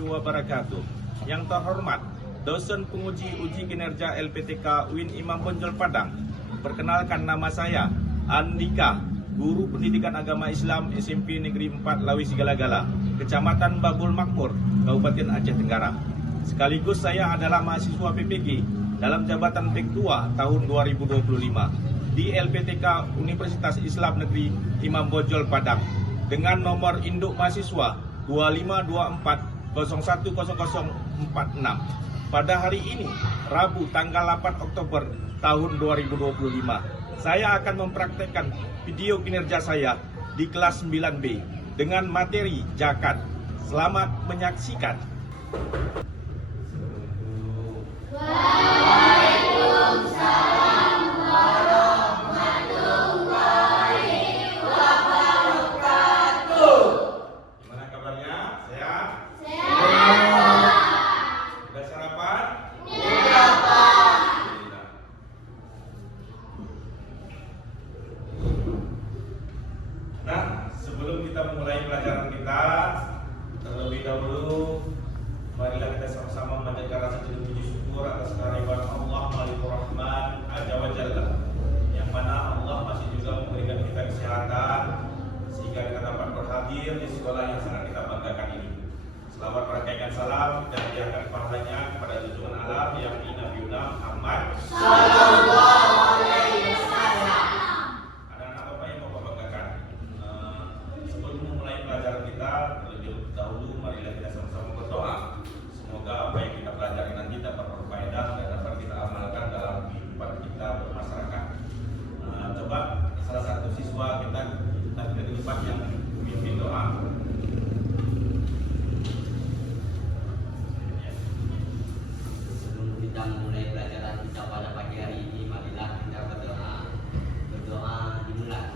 warahmatullahi wabarakatuh. Yang terhormat, dosen penguji uji kinerja LPTK UIN Imam Bonjol Padang. Perkenalkan, nama saya Andika, guru pendidikan agama Islam SMP Negeri 4 Lawi Sigala-Gala, Kecamatan Babul Makmur, Kabupaten Aceh Tenggara. Sekaligus saya adalah mahasiswa PPG dalam jabatan PEK 2 tahun 2025 di LPTK Universitas Islam Negeri Imam Bonjol Padang dengan nomor induk mahasiswa 2524010046. Pada hari ini, Rabu tanggal 8 Oktober tahun 2025, saya akan mempraktekkan video kinerja saya di kelas 9B dengan materi zakat. Selamat menyaksikan. Waalaikumsalam warahmatullahi wabarakatuh. Gimana kabarnya? Sehat? Sehat. Sudah sarapan? Sudah, Pak. Nah, sebelum kita memulai pelajaran kita, terlebih dahulu marilah kita sama-sama mendengar rasa puji syukur atas kehadiran Allah Malikul Rahman Azza wa Jalla, yang mana Allah masih juga memberikan kita kesehatan sehingga kita dapat berhadir di sekolah yang sangat kita banggakan ini. Selamat merakaikan salam dan diangkat pahalanya kepada junjungan alam yang Nabi Muhammad Sallallahu alaihi wasallam. Anak-anak Bapak yang Bapak banggakan, sebelum memulai pelajaran kita, terlebih dahulu marilah kita sama-sama berdoa. Semoga apa yang kita pelajari nanti dapat berfaedah dan dapat kita amalkan dalam kehidupan kita bermasyarakat. Coba salah satu siswa kita di depan yang memimpin doa. Sebelum kita memulai pelajaran kita pada pagi hari ini, marilah kita berdoa. Berdoa dimulai.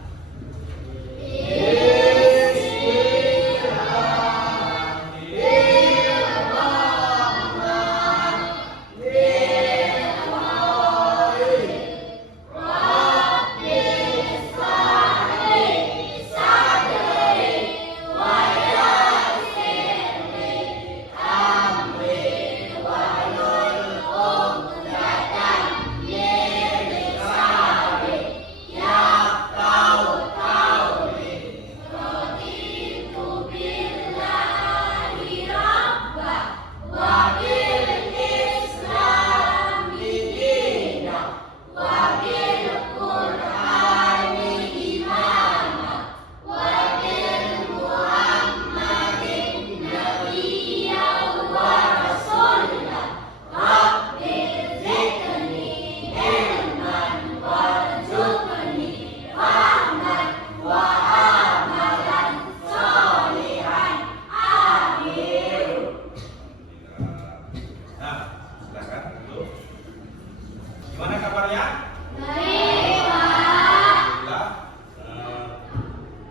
Gimana kabarnya? Baik, Pak. Alhamdulillah.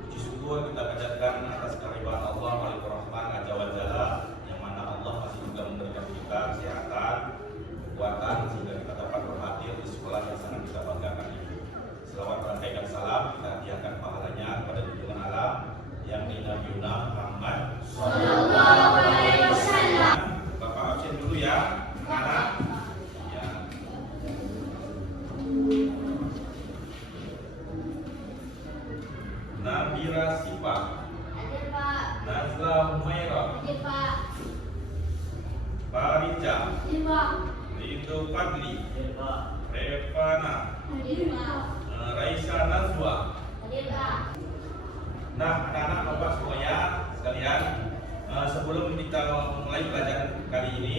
Puji syukur kita panjatkan atas kehadiran Allah Malikul Rahman Azza wa Jalla, yang mana Allah masih juga memberikan kita kesehatan, kekuatan sehingga kita dapat berhadir di sekolah yang sangat kita banggakan ini. Selamat merakaikan salam, kita hadiahkan pahalanya kepada junjungan alam yang Nabi Muhammad Sallallahu alaihi wasallam. Bapak absen dulu ya, anak. Ya. Nabila Sipa, Hadir, Pak. Nazla Humaira, Hadir, Pak. Farija, Hadir, Pak. Ridho Fadli, Hadir, Pak. Revana, Hadir, Pak. Raisa Nazwa. Hadir, Pak. Nah, anak-anak Bapak semuanya sekalian, sebelum kita mulai pelajaran kali ini,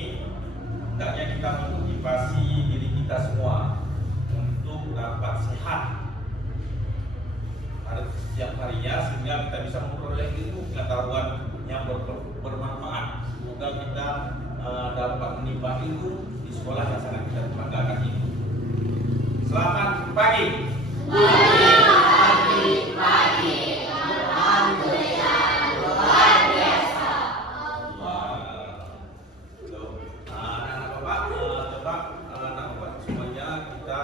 hendaknya kita memotivasi diri kita semua untuk dapat sehat pada setiap harinya, sehingga kita bisa memperoleh ilmu pengetahuan yang bermanfaat. Semoga kita dapat menimba ilmu di sekolah yang sangat kita banggakan ini. Selamat pagi. Pagi. Alhamdulillah, luar biasa. Anak-anak Bapak, coba anak Bapak semuanya, kita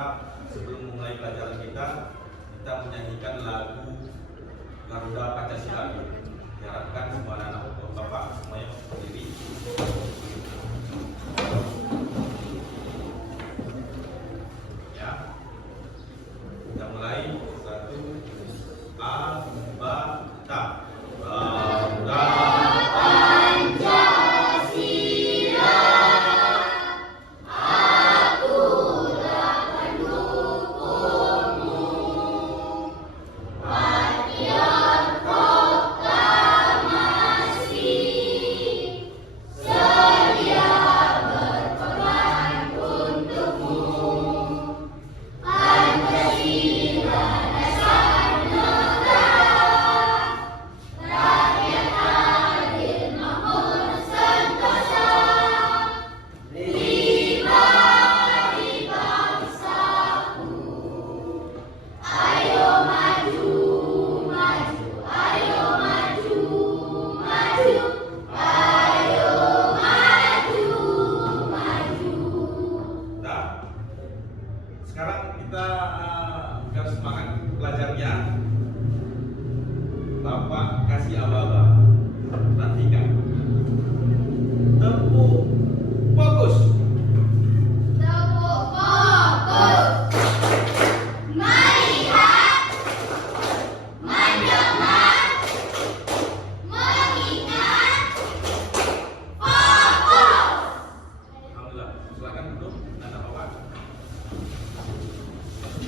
sebelum memulai pelajaran kita menyanyikan lagu Garuda Pancasila. Diharapkan semua anak bapak semuanya berdiri. Ya, kita mulai. 1, A-Ba-Ta. Sekarang kita harus semangat belajarnya. Bapak kasih aba-aba. Perhatikan. Tepuk fokus. Tepuk fokus. Melihat, mendengar, mengingat, fokus. Alhamdulillah. Silakan duduk anak bapak.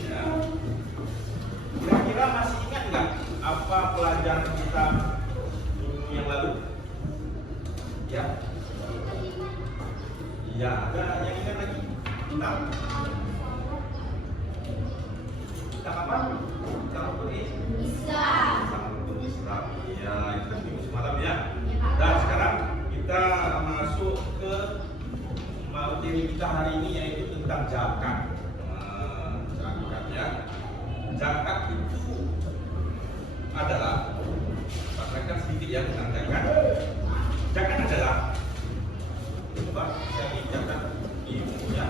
Ya. Kira-kira masih ingat nggak apa pelajaran kita minggu yang lalu? Ya. Iya, ada yang ingat lagi? Tentang apa? Tentang rukun Islam. Tentang rukun Islam. Iya, itu kan minggu semalam ya. Dan sekarang kita masuk ke materi kita hari ini, yaitu tentang zakat. Zakat ya. Zakat itu adalah, pastikan sedikit ya tentang zakat. Zakat adalah, coba saya bicara di bukunya.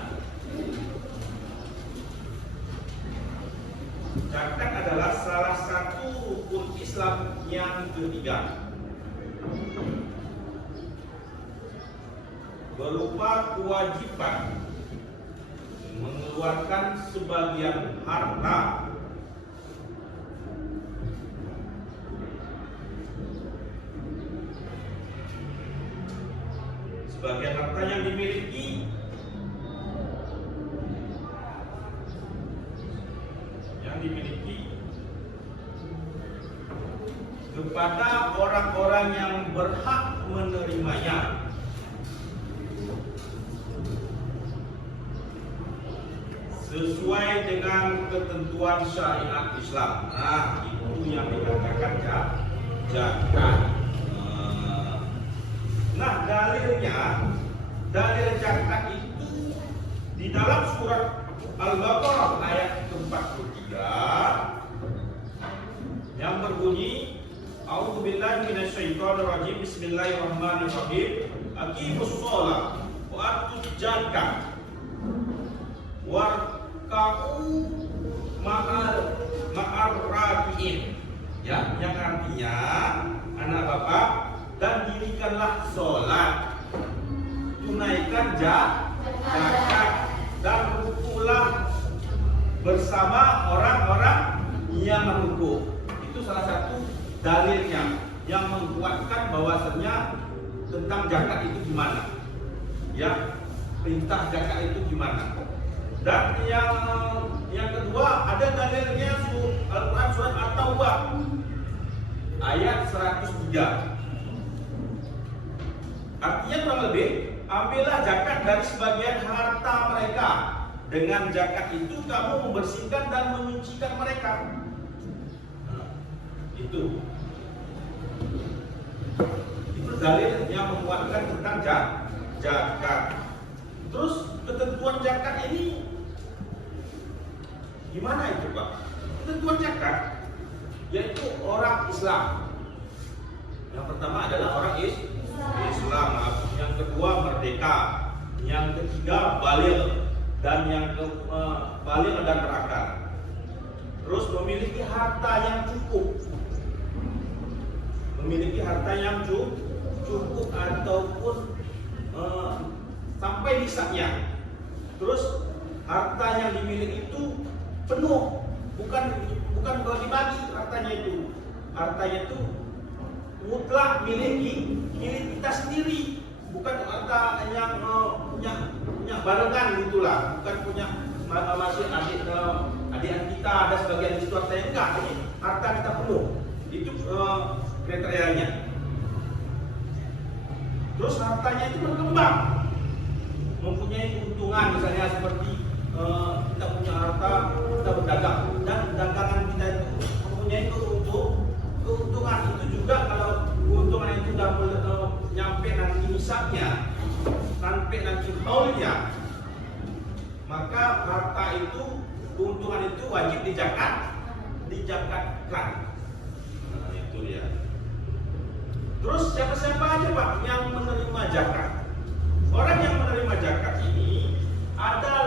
Zakat adalah salah satu rukun Islam yang ketiga, berupa kewajiban mengeluarkan sebagian harta yang dimiliki kepada orang-orang yang berhak menerimanya sesuai dengan ketentuan syariat Islam. Nah, itu yang dikatakan zakat. Nah, dalil zakat itu di dalam surat Al-Baqarah ayat ke-43 yang berbunyi, A'udzubillahi minasyaitonirrajim, Bismillahirrahmanirrahim, Aqimus shalah wa atuz zakat warka'u ma'ar raki'in. Ya, yang artinya anak bapak, dan dirikanlah sholat, tunaikan zakat, dan rukulah bersama orang-orang yang ruku. Itu salah satu dalilnya yang menguatkan bahwasanya tentang zakat itu gimana, ya, perintah zakat itu gimana. Dan yang kedua, ada dalilnya Al-Quran surat At-Taubah ayat 103. Artinya kurang lebih, ambillah zakat dari sebagian harta mereka. Dengan zakat itu kamu membersihkan dan menyucikan mereka. Nah, itu dalil yang menguatkan tentang zakat. Terus ketentuan zakat ini gimana itu Pak? Ketentuan zakat yaitu orang Islam. Yang pertama adalah orang Islam, yang kedua merdeka, yang ketiga baligh, dan yang baligh dan berakal. Terus memiliki harta yang cukup, memiliki harta yang cukup ataupun sampai nisabnya. Terus harta yang dimiliki itu penuh, bukan bagi-bagi hartanya itu. Hartanya itu mutlak milik kita sendiri, bukan harta yang punya barengan gitulah, bukan punya masih adik kita ada sebagian di situ hartanya, enggak. Ini harta kita penuh, itu kriterianya. Terus hartanya itu berkembang, mempunyai keuntungan, misalnya seperti kita punya harta, kita berdagang dan dagangan kita itu mempunyai keuntungan. Itu juga kalau keuntungan itu sudah nyampe nanti nisabnya, sampai nanti haulnya, maka harta itu, keuntungan itu wajib dizakatkan. Nah, itu dia. Terus siapa-siapa aja Pak yang menerima zakat? Orang yang menerima zakat ini ada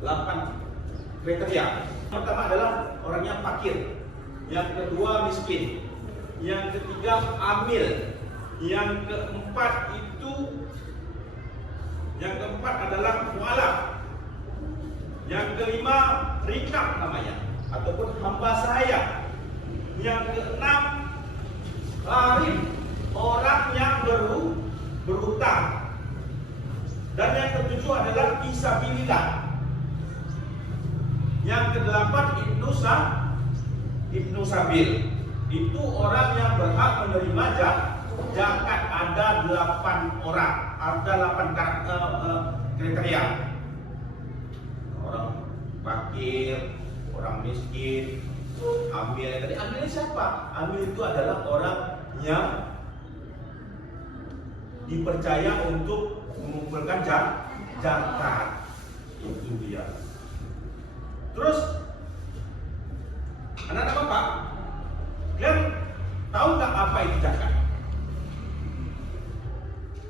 8 kriteria. Pertama adalah orangnya fakir, yang kedua miskin, yang ketiga amil, yang keempat adalah mualaf, yang kelima rikab namanya ataupun hamba sahaya, yang keenam gharib, orang yang berhutang, dan yang ketujuh adalah fisabilillah. Yang kedelapan ibnu sabil, itu orang yang berhak menerima zakat. Ada 8 orang, ada 8 kriteria. Orang fakir, orang miskin, amil. Tadi amil siapa? Amil itu adalah orang yang dipercaya untuk mengumpulkan zakat. Itu dia. Terus anak-anak Bapak, kalian tahu nggak apa itu zakat?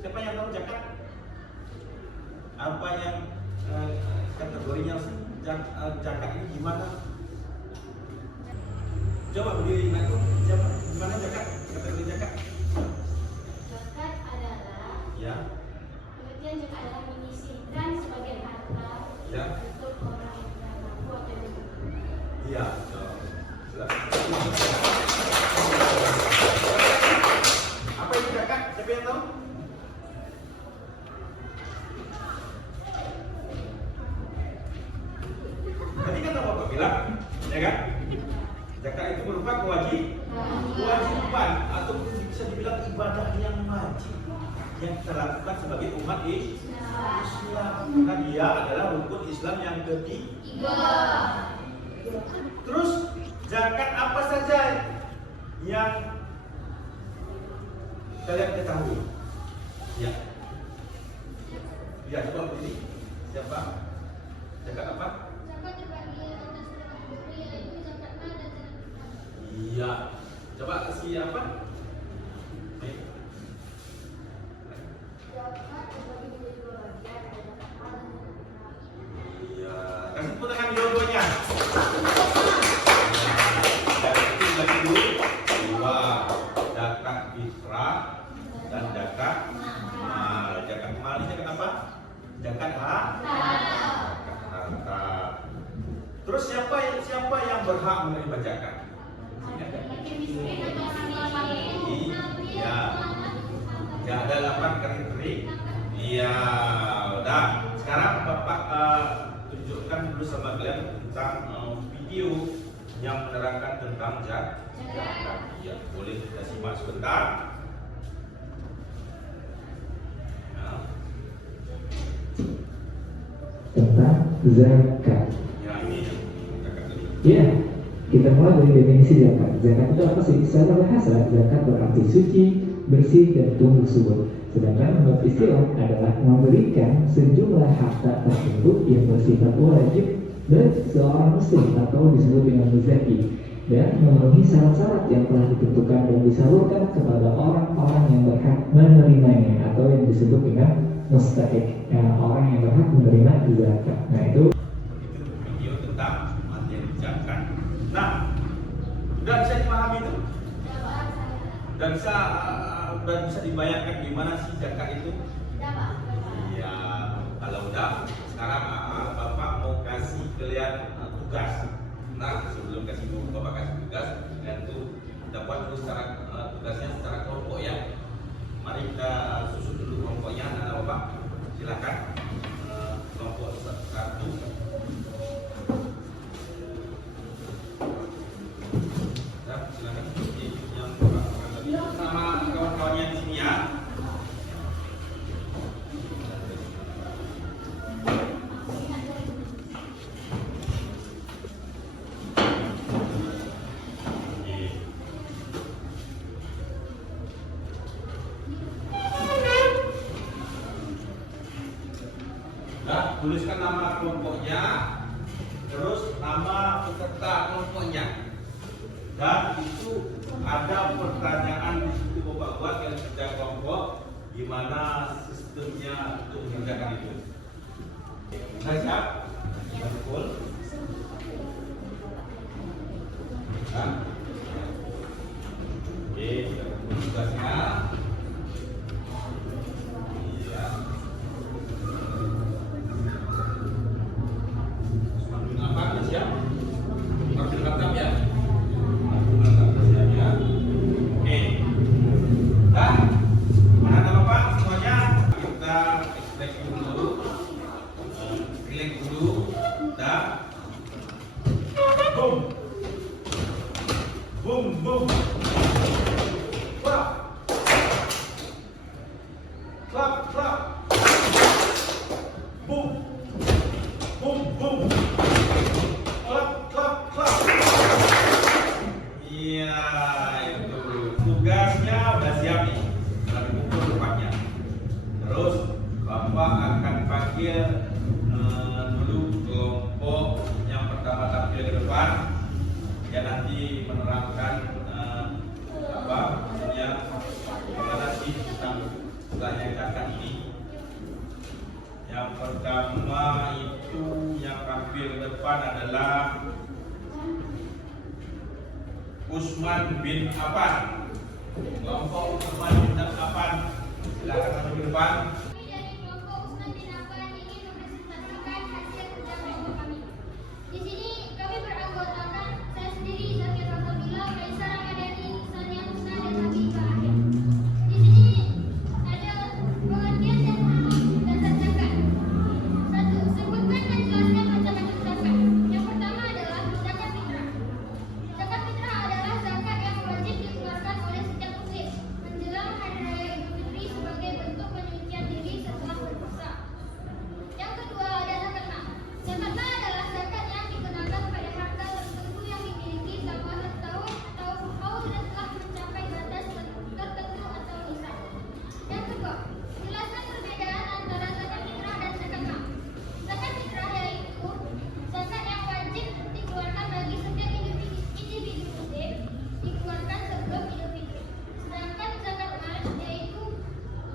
Siapa yang tahu zakat? Apa yang kategorinya zakat ini gimana? Coba berdiri ngaku, siapa? Gimana zakat? Kategori zakat? Zakat adalah, Ya. pengertian zakat adalah menyisihkan sebagian harta Ya. untuk orang yang tidak mampu atau yang miskin. Iya. Apa itu zakat? Siapa yang tahu? Tadi kan Bapak bilang, ya kan? Zakat itu berupa kewajiban ataupun bisa dibilang ibadah yang wajib yang kita lakukan sebagai umat Islam. Karena dia adalah rukun Islam yang ketiga. Terus zakat apa saja yang kalian ketahui? Ya. Ya, coba berdiri. Siapa? Zakat apa? Zakat terbagi atas kategori, yaitu zakat mal dan zakat fitrah. Iya. Coba kasih apa? Zakat terbagi menjadi 2 bagian, ada zakat mal dan zakat fitrah. Iya. Kasih tepuk tangan dua-duanya. Zakat itu bagi dua, zakat fitrah dan zakat mal. Zakat mal ini zakat apa? Zakat harta. Terus siapa yang berhak menerima zakat? Miskin atau orang miskin. Iya. Ya, ada 8 kriteria. Iya, udah. Sekarang Bapak tunjukkan dulu sama kalian tentang video yang menerangkan tentang zakat. Iya, boleh kita simak sebentar. Nah, tentang zakat. ya ini zakat tadi. Ya, kita mulai dari definisi zakat. Zakat itu apa sih? Secara bahasa, zakat berarti suci, bersih, dan tumbuh subur. Sedangkan menurut istilah adalah memberikan sejumlah harta tertentu yang bersifat wajib bagi seorang muslim atau disebut dengan muzaki, dan memenuhi syarat-syarat yang telah ditentukan dan disalurkan kepada orang-orang yang berhak menerimanya atau yang disebut dengan mustahik, orang yang berhak menerima zakat. Nah itu Video tentang materi zakat. Nah, udah bisa dipahami itu? Dan bisa dibayangkan gimana sih zakat itu? Iya, kalau udah, sekarang Bapak mau kasih kalian tugas. Nah, sebelum kasih Bapak kasih tugas, kalian tuh dapat dulu secara tugasnya secara kelompok ya. Mari kita susun dulu kelompoknya, anak Bapak. Silakan kelompok 1. Silakan yang sama kawan-kawannya di sini ya. Tuliskan nama kelompoknya, terus nama peserta kelompoknya, dan itu ada pertanyaan di situ Bapak buat yang kerja kelompok, gimana sistemnya untuk mengerjakan itu. Sudah siap? Betul. Oke, sudah tugasnya. Yang pertama itu yang tampil depan adalah Usman bin Affan. Kelompok Usman bin Affan, silakan masuk ke depan. Kami dari kelompok Usman bin Affan ingin mempresentasikan hasil kerja kelompok kami. Di sini kami beranggotakan saya sendiri, Zakir Fatabila, Kaisar Ramadhani, Sania Husna, dan Habibah Akhir. Di sini ada pengertian dan hukum dasar zakat. 1. Sebutkan dan jelaskan macam-macam zakat. Yang pertama adalah zakat fitrah. Zakat fitrah adalah zakat yang wajib dikeluarkan oleh setiap muslim menjelang hari raya Idul Fitri sebagai bentuk penyucian diri setelah berpuasa. Yang kedua ada zakat mal. Zakat mal adalah zakat yang dikenakan pada harta tertentu yang dimiliki selama 1 tahun atau haul dan telah mencapai batas tertentu atau nisab. Yang kedua, jelaskan perbedaan antara zakat fitrah dan zakat mal. Zakat fitrah yaitu zakat yang wajib dikeluarkan bagi setiap individu muslim dikeluarkan sebelum Idul Fitri. Sedangkan zakat mal yaitu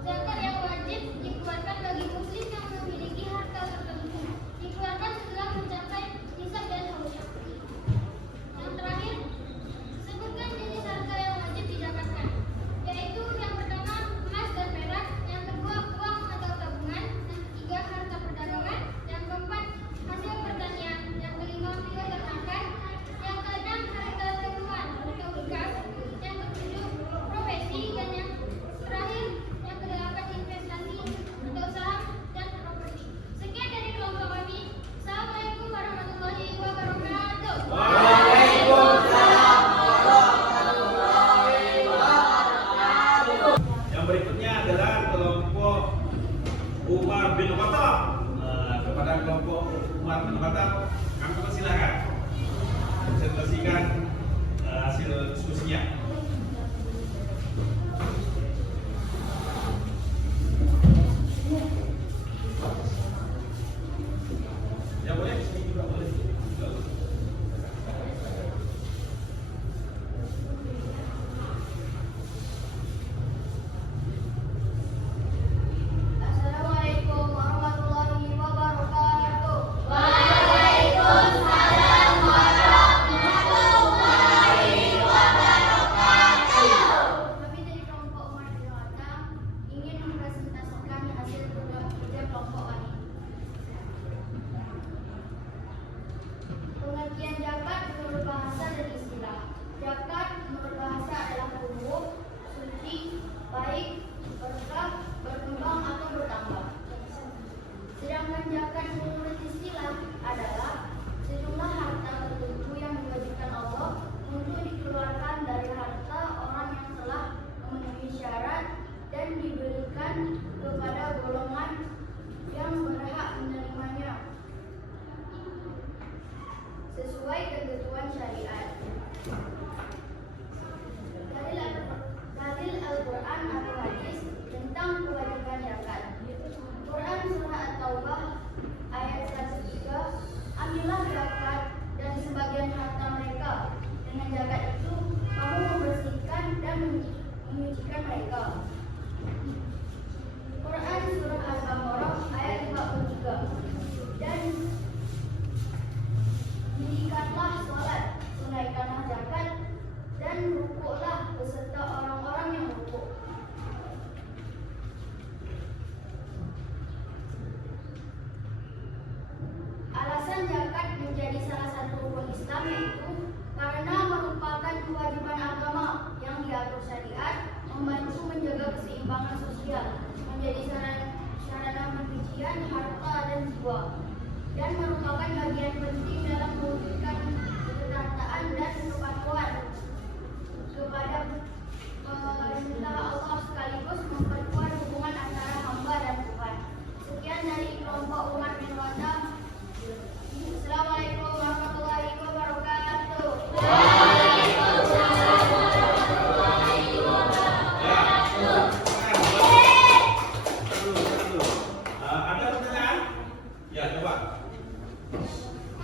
zakat yang wajib dikeluarkan bagi muslim yang memiliki harta tertentu dikeluarkan setelah mencapai nisab dan haulnya. Yang terakhir, sebutkan jenis harta yang wajib dizakatkan, yaitu yang pertama emas dan perak, yang kedua uang atau tabungan, yang ketiga harta perdagangan, yang keempat hasil pertanian, yang kelima bioternakan, yang keenam harta tumbuhan atau ikan, yang ketujuh profesi, dan yang terakhir yang kedelapan investasi atau saham dan properti. Sekian dari kelompok kami. Assalamualaikum warahmatullahi wabarakatuh. Yang berikutnya adalah kelompok Umar bin Khattab. Kepada kelompok Umar bin Khattab, kami persilakan presentasikan hasil diskusinya. Ya boleh, sini juga boleh. Assalamualaikum warahmatullahi wabarakatuh. Waalaikumsalam warahmatullahi Islam, yaitu karena merupakan kewajiban agama yang diatur syariat, membantu menjaga keseimbangan sosial, menjadi sarana pencucian harta dan jiwa, dan merupakan bagian penting dalam mewujudkan kesetaraan dan kepatuhan kepada perintah Allah sekaligus memperkuat hubungan antara hamba dan Tuhan. Sekian dari kelompok umat Minwanda. Assalamualaikum warahmatullahi wabarakatuh. Ada pertanyaan? Ya, coba.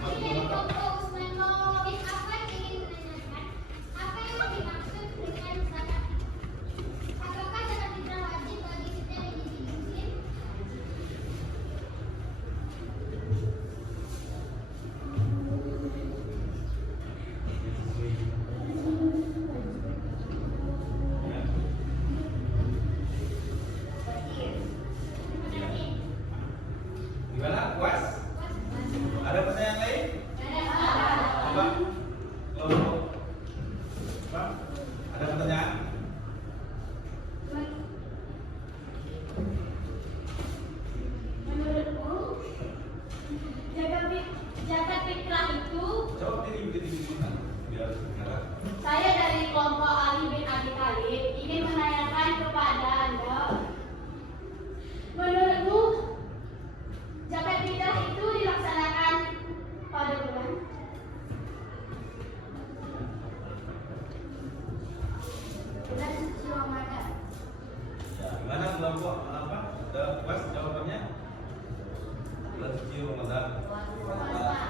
Kami dari kelompok Usman Maulid Afwan ingin menanyakan apa yang dimaksud dengan zakat. Apakah zakat fitrah wajib bagi setiap individu muslim? Gimana? Puas? Ada pertanyaan lain? Coba. Kelompok. Pak, ada pertanyaan? Menurutmu zakat fitrah itu, Jawab diri biar sekarang. saya dari kelompok Ali bin Abi Thalib ingin menanyakan kepada Anda, menurutmu zakat fitrah itu dilaksanakan pada bulan suci Ramadan. Ya, gimana kelompok apa? Udah puas jawabannya? Bulan suci Ramadan.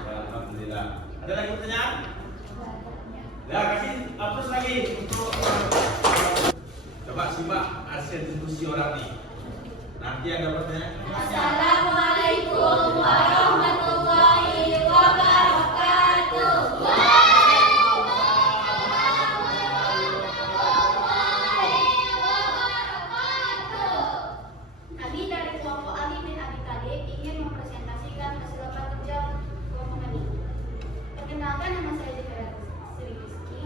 Ya, alhamdulillah. Ada lagi pertanyaan? Ya, kasih hapus lagi untuk coba simak hasil diskusi orang nih. Nanti ada pertanyaan. Assalamualaikum warahmatullahi wabarakatuh. Kami dari kelompok Ali bin Abi Thalib ingin mempresentasikan hasil rapat kerja kelompok kami. Perkenalkan, nama saya Zikra Sri Rizky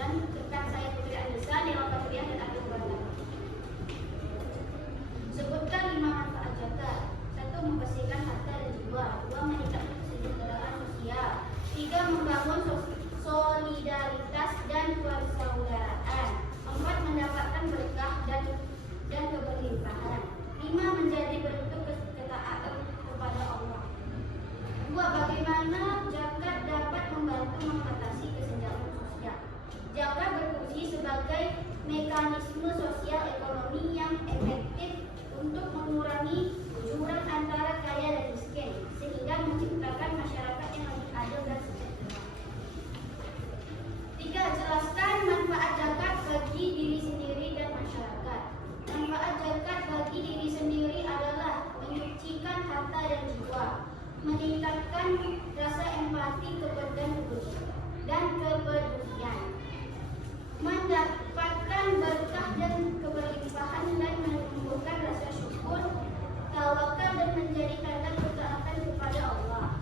dan rekan saya Putri Anissa di Lapas Kuliah dan Akhir Bandar. Sebutkan 5 manfaat zakat. 1. Membersihkan harta dan jiwa. 2. Meningkatkan kesejahteraan sosial. 3. Membangun solidaritas dan persaudaraan. 4. Mendapatkan berkah dan keberlimpahan. 5. Menjadi bentuk ketaatan kepada Allah. 2. Bagaimana zakat dapat membantu mengatasi kesenjangan sosial? Zakat berfungsi sebagai mekanisme sosial ekonomi yang efektif untuk mengurangi jurang antara kaya dan miskin, sehingga menciptakan masyarakat yang lebih adil dan sejahtera. 3. Jelaskan manfaat zakat bagi diri sendiri dan masyarakat. Manfaat zakat bagi diri sendiri adalah menyucikan harta dan jiwa, meningkatkan rasa empati dan kepedulian, mendapatkan berkah dan keberlimpahan dan menumbuhkan rasa syukur, tawakal dan menjadi tanda ketaatan kepada Allah.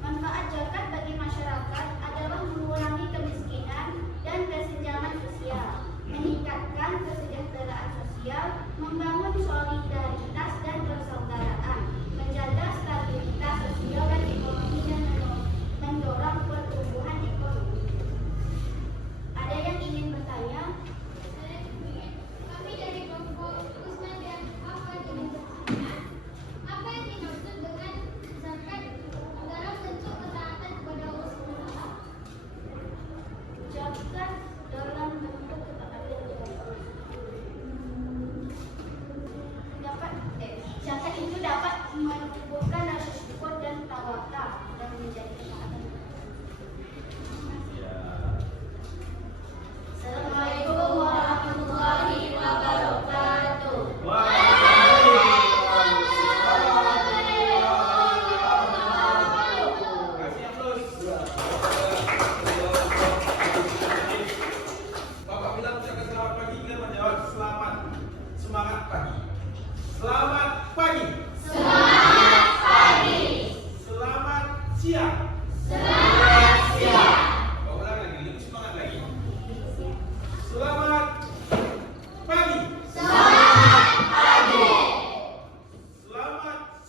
Manfaat zakat bagi masyarakat adalah mengurangi kemiskinan dan kesenjangan sosial, meningkatkan kesejahteraan sosial, membangun solidaritas dan persaudaraan, menjaga stabilitas sosial dan ekonomi dan mendorong pertumbuhan ekonomi. Ada yang ingin bertanya? Kami dari kelompok Usman dan Afwan ingin bertanya,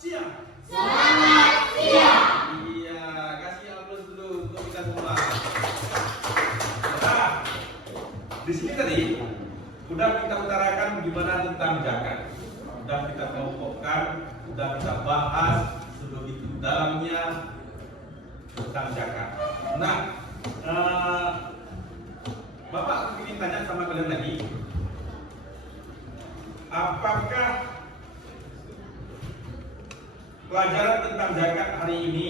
siang. Selamat siang. Iya, kasih aplaus dulu untuk kita semua. Nah, di sini tadi udah kita utarakan gimana tentang zakat. Udah kita kelompokkan, udah kita bahas sebegitu dalamnya tentang zakat. Nah, Bapak ingin tanya sama kalian tadi, apakah pelajaran tentang zakat hari ini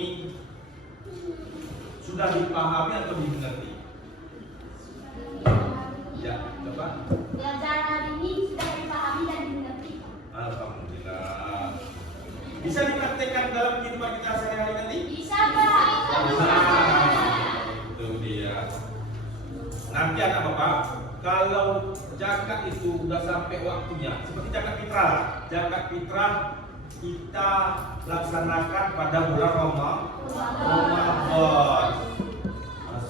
sudah dipahami atau dimengerti? Ya, coba. Pelajaran hari ini sudah dipahami dan dimengerti. Alhamdulillah. Bisa dipraktekkan dalam kehidupan kita sehari-hari nanti? Bisa, Pak. Itu dia. Nanti anak bapak, kalau zakat itu udah sampai waktunya, seperti zakat fitrah. Zakat fitrah kita laksanakan pada bulan Ramadan.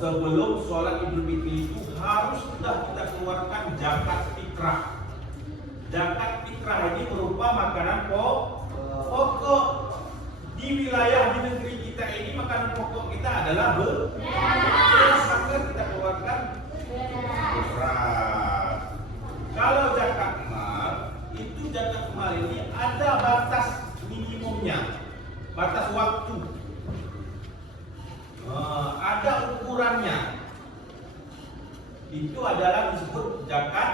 Sebelum sholat Idul Fitri itu harus sudah kita keluarkan zakat fitrah. Zakat fitrah ini berupa makanan pokok. Di wilayah di negeri kita ini makanan pokok kita adalah beras, maka kita keluarkan beras. Kalau zakat mal, itu zakat mal ini ada batas minimumnya, batas waktu. Ada ukurannya. Itu adalah disebut zakat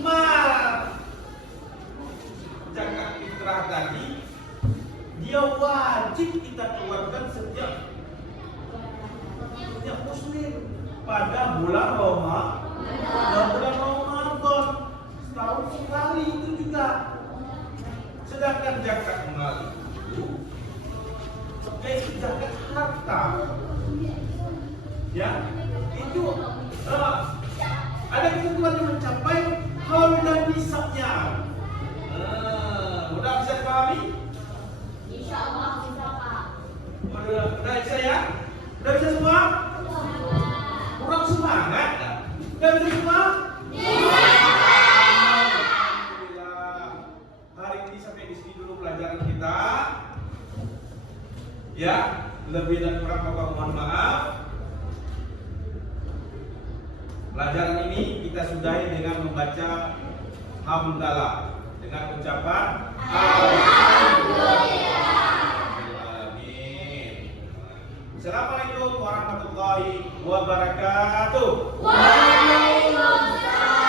mal. Zakat fitrah tadi dia wajib kita keluarkan setiap muslim pada bulan Ramadan. Setahun sekali itu juga. Sedangkan zakat mal itu yaitu zakat harta. Ya, itu ada ketentuan yang mencapai haul dan nisabnya. Mudah bisa dipahami? Insya Allah bisa, Pak. Udah bisa ya? Udah bisa semua? Kurang semangat? Udah bisa semua? Alhamdulillah. Hari ini sampai di sini dulu pelajaran kita. Ya, lebih dan kurang Bapak mohon maaf. Pelajaran ini kita sudahi dengan membaca hamdalah dengan ucapan Amin. Assalamualaikum warahmatullahi wabarakatuh. Waalaikumsalam.